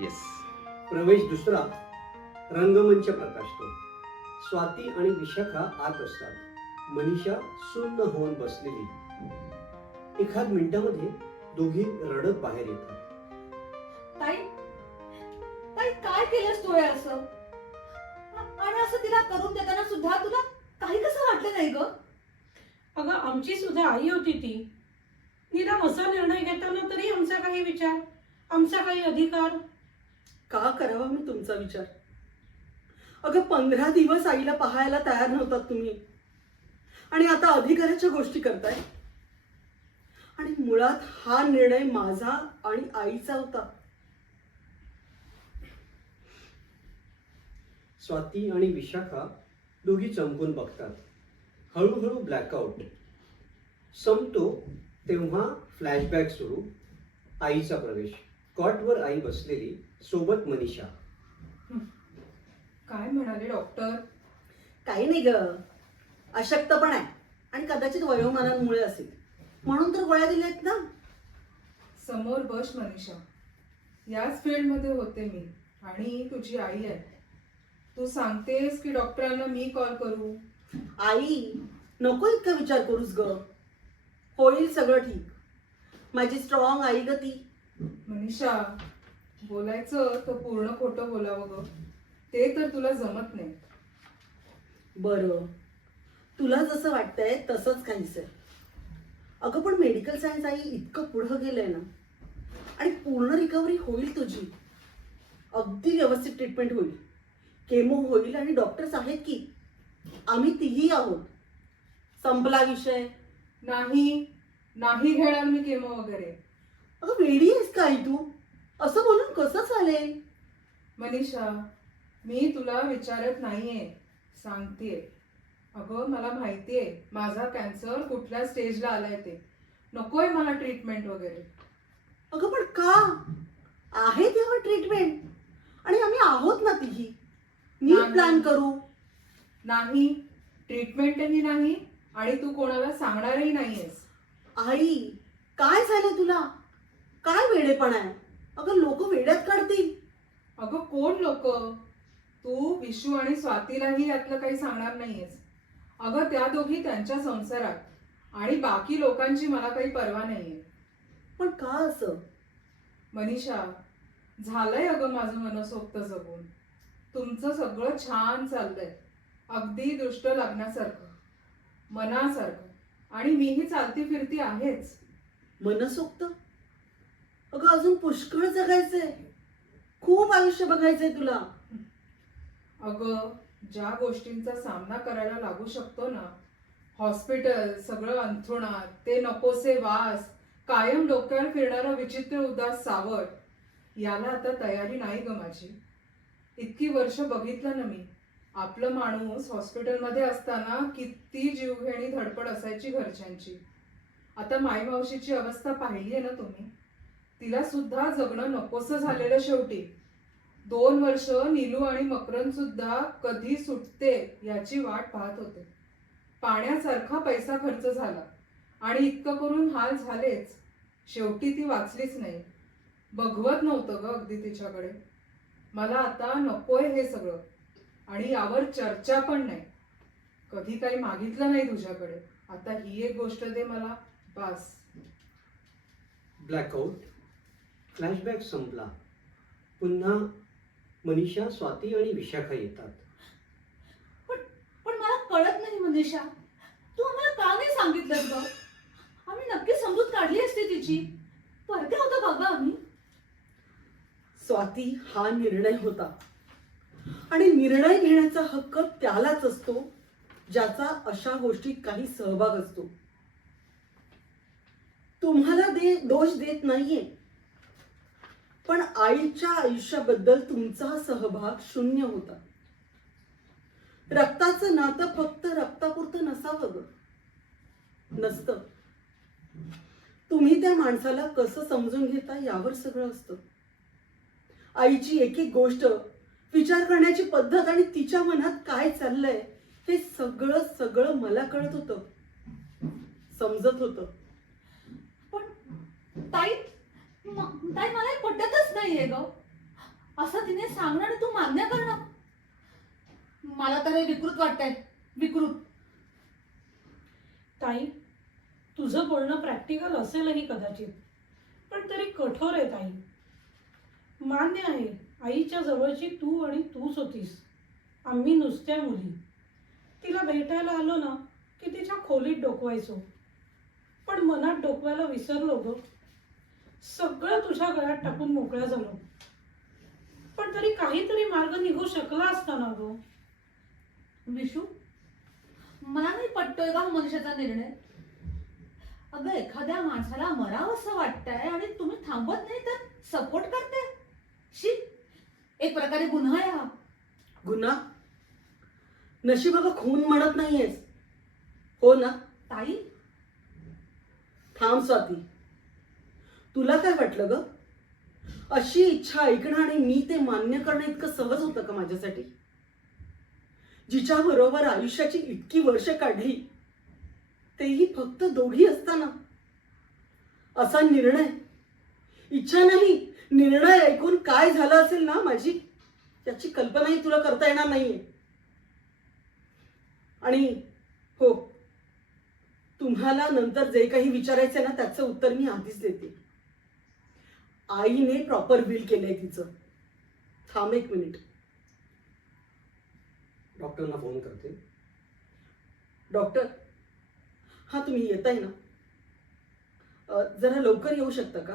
Yes प्रवेश दुसरा रंगमंच प्रकाशतो. स्वाती आणि विशाखा आत असतात. मनीषा सुन्न होऊन बसलेली. एखाद मिनिटामध्ये दोघी रडत बाहेर येतात. ताई ताई काय केलंस तू हे असं? आणि असं तिला करून देताना सुद्धा तुला काही कसं वाटलं नाही ग? अगं आमची सुद्धा आई होती ती. निदान असा निर्णय घेताना तरी आमचा काही विचार आमचा काही अधिकार का करावा मी तुमचा विचार? अगं पंधरा दिवस आईला पाहायला तयार नव्हतात तुम्ही. आणि आता अधिकाराच्या गोष्टी करताय. आणि मुळात हा निर्णय माझा आणि आईचा होता. स्वाती आणि विशाखा दोघी चमकून बघतात. हळूहळू ब्लॅकआउट संपतो तेव्हा फ्लॅशबॅक सुरू. आईचा प्रवेश. कॉटवर आई बसलेली. सोबत मनीषा. काय म्हणाले डॉक्टर? काही नाही ग. अशक्त पण आहे. आणि कदाचित वयोमानांमुळे असेल. म्हणून तर गोळ्या दिल्यात ना? समोर बस मनीषा. याच फील्डमध्ये होते मी. आणि तुझी आई आहे. तू सांगतेस की डॉक्टरांना मी कॉल करू? आई नको इतका विचार करूस ग. होईल सगळं ठीक. माझी स्ट्रॉंग आई ग ती. मनीषा बोलायचं तर पूर्ण खोटं बोलावं ग. ते तर तुला जमत नाही. बरं. तुला जसं वाटतंय तसंच काहीच आहे अगं पण मेडिकल सायन्स आई इतकं पुढं गेलंय ना. आणि पूर्ण रिकव्हरी होईल तुझी. अगदी व्यवस्थित ट्रीटमेंट होईल. केमो होईल आणि डॉक्टर्स आहेत की. आम्ही तिघी आहोत. संपला विषय. नाही. नाही घेणार मी केमो वगैरे. अगं वेडी आहेस का आई तू? असं बोलून कसं चालेल? मनीषा मी तुला विचारत नाहीये. सांगतेय अगं मला माहितीये माझा कॅन्सर कुठल्या स्टेजला आलाय ते. नकोय मला ट्रीटमेंट वगैरे. अगं पण का? आहे तेव्हा ट्रीटमेंट आणि आम्ही आहोत ना तिघी. नीट नाही. प्लॅन करू. नाही. ट्रीटमेंटही नाही. आणि तू कोणाला सांगणारही नाहीयेस. आई काय झालं तुला? काय वेडेपण आहे? अगं लोक वेड्यात काढतील. अगं कोण लोक? तू विशू आणि स्वातीलाही यातलं काही सांगणार नाहीयेस. अगं त्या दोघी त्यांच्या संसारात. आणि बाकी लोकांची मला काही पर्वा नाहीये. पण का असं? मनीषा झालंय अगं माझं मनसोक्त जगून. तुमचं सगळं छान चाललंय. अगदी दृष्ट लागण्यासारखं मनासारखं. आणि मीही चालती फिरती आहेच. मनसोक्त? अगं अजून पुष्कळ जगायचंय. खूप आयुष्य बघायचंय तुला. अगं ज्या गोष्टींचा सामना करायला लागू शकतो ना हॉस्पिटल सगळं अंथरुणात ते नकोसे वास कायम डोक्यावर फिरणारा विचित्र उदास सावट याला आता तयारी नाही ग माझी. इतकी वर्ष बघितलं ना मी. आपलं माणूस हॉस्पिटलमध्ये असताना किती जीवघेणी धडपड असायची घरच्यांची. आता माईमावशीची अवस्था पाहिली आहे ना तुम्ही? तिला सुद्धा जगणं नकोस झालेलं शेवटी. दोन वर्ष नीलू आणि मकरन सुद्धा कधी सुटते याची वाट पाहत होते. पाण्यासारखा पैसा खर्च झाला आणि इतकं करून हाल झालेच. शेवटी ती वाचलीच नाही. बघवत नव्हतं ग अगदी तिच्याकडे. मला आता नकोय हे सगळं आणि यावर चर्चा पण नाही. कधी काही मागितलं नाही तुझ्याकडे. आता ही एक गोष्ट दे मला. बास. ब्लॅकआउट फ्लॅशबॅक संपला. पुन्हा मनीषा स्वाती आणि विशाखा येतात. पण मला कळत नाही मनीषा. तू आम्हाला का नाही सांगितलं ग? आम्ही नक्की समजूत काढली असती तिची. परते होतो ग आम्ही. स्वाती हा निर्णय होता. आणि निर्णय घेण्याचा हक्क त्यालाच असतो ज्याचा अशा गोष्टीत काही सहभाग असतो. तुम्हाला दे दोष देत नाहीये. पण आईच्या आयुष्याबद्दल तुमचा सहभाग शून्य होता. रक्ताचं नातं फक्त रक्तापुरतं नसावं ग. नसत. तुम्ही त्या माणसाला कसं समजून घेता यावर सगळं असतं. आईची एक एक गोष्ट विचार करण्याची पद्धत आणि तिच्या मनात काय चाललंय हे सगळं सगळं मला कळत होतं. समजत होतं. ताई ताई मला नाहीये ग. तिने सांगणं आणि तू मान्य करणं मला तर हे विकृत वाटतंय. विकृत. ताई तुझं बोलणं प्रॅक्टिकल असेलही कदाचित पण तरी कठोर आहे ताई. मान्य आहे आईच्या जवळची तू आणि तूच होतीस. आम्ही नुसत्या मुली. तिला भेटायला आलो ना की तिच्या खोलीत डोकवायचो. पण मनात डोकवायला विसरलो ग. सगळं तुझ्या गळ्यात टाकून मोकळ्या झालो. पण तरी काहीतरी मार्ग निघू शकला असता ना ग. विशू? मला नाही पटतोय का मनुष्याचा निर्णय. अगं एखाद्या माणसाला मरावंसं वाटतंय आणि तुम्ही थांबत नाही तर सपोर्ट करते. शी एक प्रकारे गुन्हा आहे हा. गुन्हा? नशिबाला खून म्हणत नाहीयेस. हो ना? ताई? थांब स्वाती. तुला काय वाटलं ग? अशी इच्छा ऐकणं आणि मी ते मान्य करणं इतकं सहज होतं का माझ्यासाठी? जिच्या बरोबर आयुष्याची इतकी वर्ष काढली तेही फक्त दोघी असताना. असा निर्णय इच्छा नाही निर्णय ऐकून काय झालं असेल ना माझी त्याची कल्पनाही तुला करता येणार नाहीये. आणि हो तुम्हाला नंतर जे काही विचारायचं ना त्याचं उत्तर मी आधीच देते. आईने प्रॉपर बिल केलंय तिचं. थांब एक मिनिट डॉक्टरना फोन करते. डॉक्टर हा तुम्ही येताय ना? अ, जरा लवकर येऊ शकता का?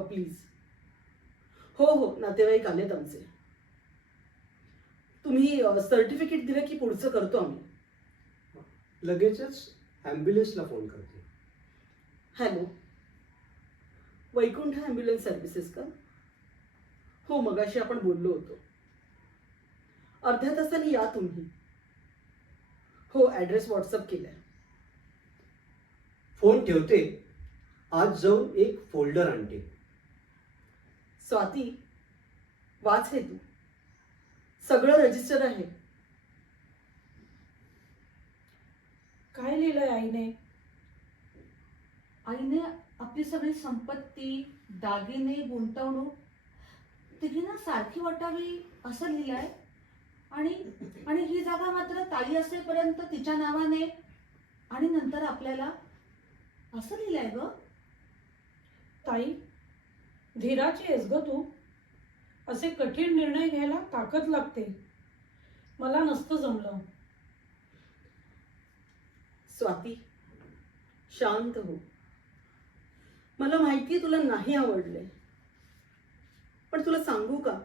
प्लीज हो हो नातेवाईक आलेत आमचे. तुम्ही सर्टिफिकेट दिलं की पुढचं करतो आम्ही. लगेचच ॲम्ब्युलन्सला फोन करते. हॅलो. वैकुंठ ॲम्ब्युलन्स सर्व्हिसेस का? हो मगाशी आपण बोललो होतो. अर्ध्या तासाने या तुम्ही. हो ॲड्रेस व्हॉट्सअप केलाय. फोन ठेवते. आज जाऊन एक फोल्डर आणते. स्वाती वाच हे तू. सगळं रजिस्टर आहे. काय लिहिलंय आईने? आईने आपली सगळी संपत्ती दागिने गुंतवणूक तिघींना सारखी वाटावी असं लिहिलंय. आणि आणि ही जागा मात्र ताई असेपर्यंत तिच्या नावाने आणि नंतर आपल्याला असं लिहिलंय ग. ताई धीराची आहेस ग तू. असे कठीण निर्णय घ्यायला ताकद लागते. मला नसतं जमलं. स्वाती शांत हो. मला माहिती तुला नाही आवडले. पण तुला सांगू का?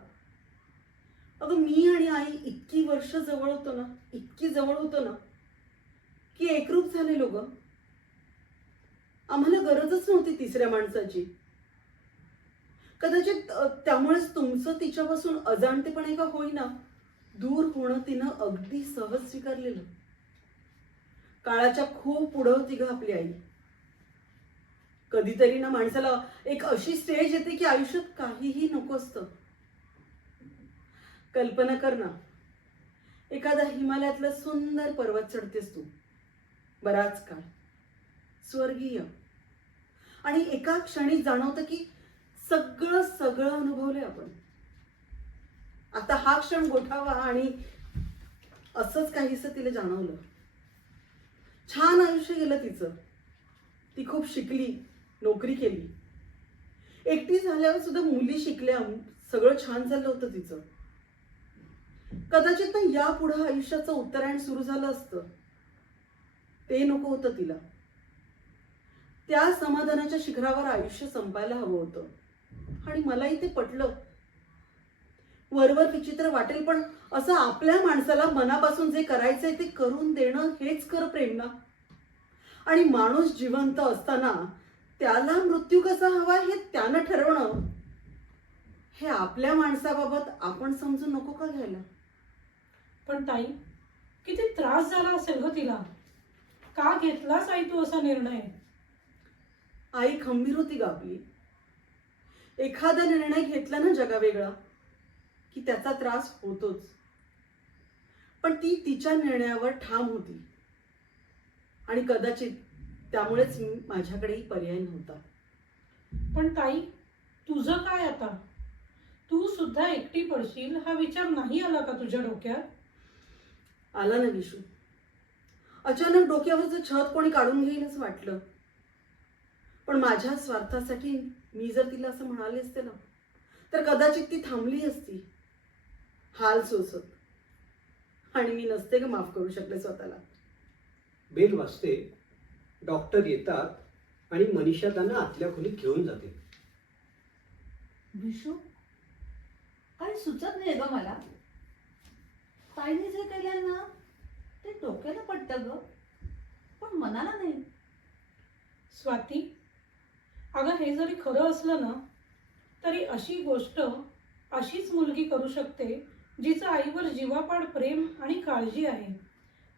अगं मी आणि आई इतकी वर्ष जवळ होतो ना इतकी जवळ होतो ना की एकरूप झाले लोक. आम्हाला गरजच नव्हती तिसऱ्या माणसाची. कदाचित त्यामुळेच तुमचं तिच्यापासून अजाणतेपणे का होईना दूर होणं तिनं अगदी सहज स्वीकारलेलं. काळाच्या खूप पुढं होती ग आपली आई. कधीतरी ना माणसाला एक अशी स्टेज येते की आयुष्यात काहीही नको असतं कल्पना कर ना. एखादा हिमालयातला सुंदर पर्वत चढतेस तू. बराच काळ. स्वर्गीय. आणि एका क्षणी जाणवतं की सगळं सगळं अनुभवलंय आपण. आता हा क्षण गोठावा आणि असंच काहीस तिला जाणवलं. छान आयुष्य गेलं तिचं. ती खूप शिकली. नोकरी केली. एकटी झाल्यावर सुद्धा मुली शिकल्या सगळं छान झालं होतं तिचं. कदाचित ना यापुढं आयुष्याचं उत्तरायण सुरू झालं असतं. ते नको होतं तिला. त्या समाधानाच्या शिखरावर आयुष्य संपायला हवं होतं. आणि मलाही ते पटलं. वरवर विचित्र वाटेल पण असं आपल्या माणसाला मनापासून जे करायचंय ते करून देणं हेच कर प्रेम ना. आणि माणूस जिवंत असताना त्याला मृत्यू कसा हवा हे त्यानं ठरवणं. हे आपल्या माणसाबाबत आपण समजून नको का घ्यायला? पण ताई किती त्रास झाला असेल ग तिला. का घेतलास आई तू असा निर्णय? आई खंबीर होती ग आपली. एखादा निर्णय घेतला ना जगावेगळा की त्याचा त्रास होतोच. पण ती तिच्या निर्णयावर ठाम होती. आणि कदाचित त्यामुळेच माझ्याकडेही पर्याय नव्हता. पण ताई तुझं काय आता? तू सुद्धा एकटी पडशील हा विचार नाही आला का तुझ्या डोक्यात? आला ना विशू. अचानक डोक्यावरचं छत कोणी काढून घेईल असं वाटलं. पण माझ्या स्वार्थासाठी मी जर तिला असं म्हणाले असते ना तर कदाचित ती थांबली असती. हाल सोसत. आणि मी नसते का माफ करू शकले स्वतःला? बेल वाजते. डॉक्टर येतात आणि मनीषा त्यांना आतल्या खोलीत घेऊन जाते. विशू काही सुचत नाही ग मला. ताईने जे केलं ना ते डोक्याला पडतं ग. पण मनाला नाही. स्वाती अगं हे जरी खरं असलं ना तरी अशी गोष्ट अशीच मुलगी करू शकते जिचं आईवर जीवापाड प्रेम आणि काळजी आहे.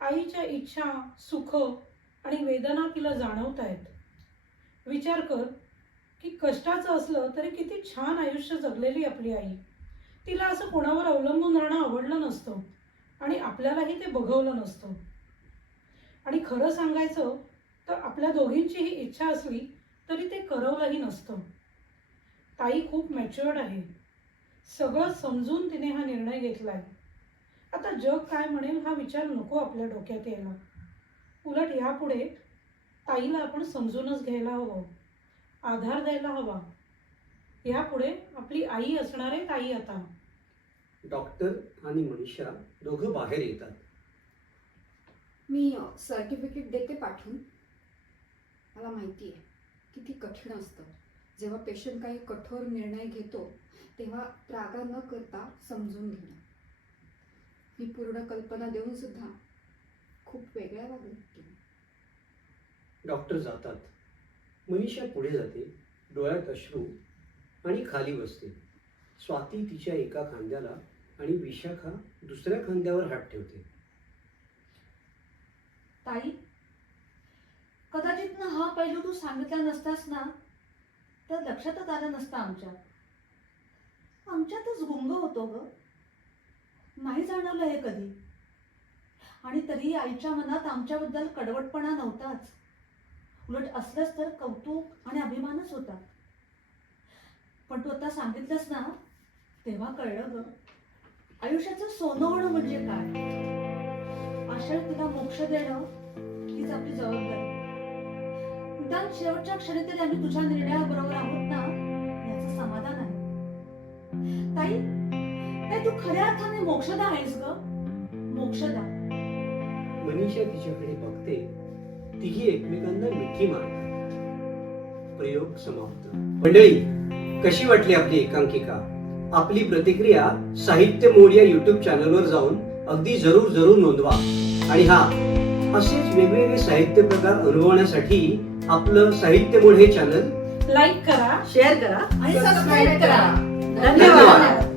आईच्या इच्छा सुख आणि वेदना तिला जाणवत आहेत विचार कर की कष्टाचं असलं तरी किती छान आयुष्य जगलेली आपली आई. तिला असं कोणावर अवलंबून राहणं आवडलं नसतं आणि आपल्यालाही ते बघवलं नसतं. आणि खरं सांगायचं तर आपल्या दोघींचीही इच्छा असली तरी ते करवलंही नसतं. ताई खूप मॅच्युअर्ड आहे. सगळं समजून तिने हा निर्णय घेतला आहे आता जग काय म्हणेल हा विचार नको आपल्या डोक्यात यायला. उलट यापुढे ताईला आपण समजूनच घ्यायला हवं. आधार द्यायला हवा. यापुढे आपली आई असणार आहे ताई आता. डॉक्टर आणि मनीषा दोघं बाहेर येतात. मी सर्टिफिकेट देते पाठवून. मला माहिती आहे किती कठीण असतं. जेव्हा पेशंट काही कठोर निर्णय घेतो तेव्हा रागा न करता समजून घेणं. मी पूर्ण कल्पना देऊन सुद्धा खूप वेगळ्या वागले डॉक्टर जातात. मनीषा पुढे जाते. डोळ्यात अश्रू आणि खाली बसते. स्वाती तिच्या एका खांद्याला आणि विशाखा दुसऱ्या खांद्यावर हात ठेवते. ताई कदाचित ना हा पैलू तू सांगितला नसतास ना तर लक्षातच आलं नसतं आमच्या. आमच्यातच गुंग होतो ग. नाही जाणवलं हे कधी. आणि तरी आईच्या मनात आमच्याबद्दल कडवटपणा नव्हताच. उलट असलंच तर कौतुक आणि अभिमानच होता. पण तू आता सांगितलंस ना तेव्हा कळलं ग. आयुष्याचं सोनं होणं म्हणजे काय? आशा तिला मोक्ष देणं हीच आपली जबाबदारी. निदान शेवटच्या क्षणी तरी आम्ही तुझ्या निर्णयाबरोबर आहोत ना याचं समाधान आहे. ताई ताई तू खऱ्या अर्थाने मोक्षदा आहेस ग? मोक्षदा. मनीषा तिच्याकडे बघते. तिघी एकमेकांना मिठी मारतात. प्रयोग समाप्त. मंडळी कशी वाटली आपली एकांकिका? आपली प्रतिक्रिया साहित्य मोड या युट्यूब चॅनलवर जाऊन अगदी जरूर जरूर नोंदवा. आणि हा असेच वेगवेगळे साहित्य प्रकार अनुभवण्यासाठी आपलं साहित्य मोड हे चॅनल लाईक करा शेअर करा आणि सबस्क्राईब करा. धन्यवाद.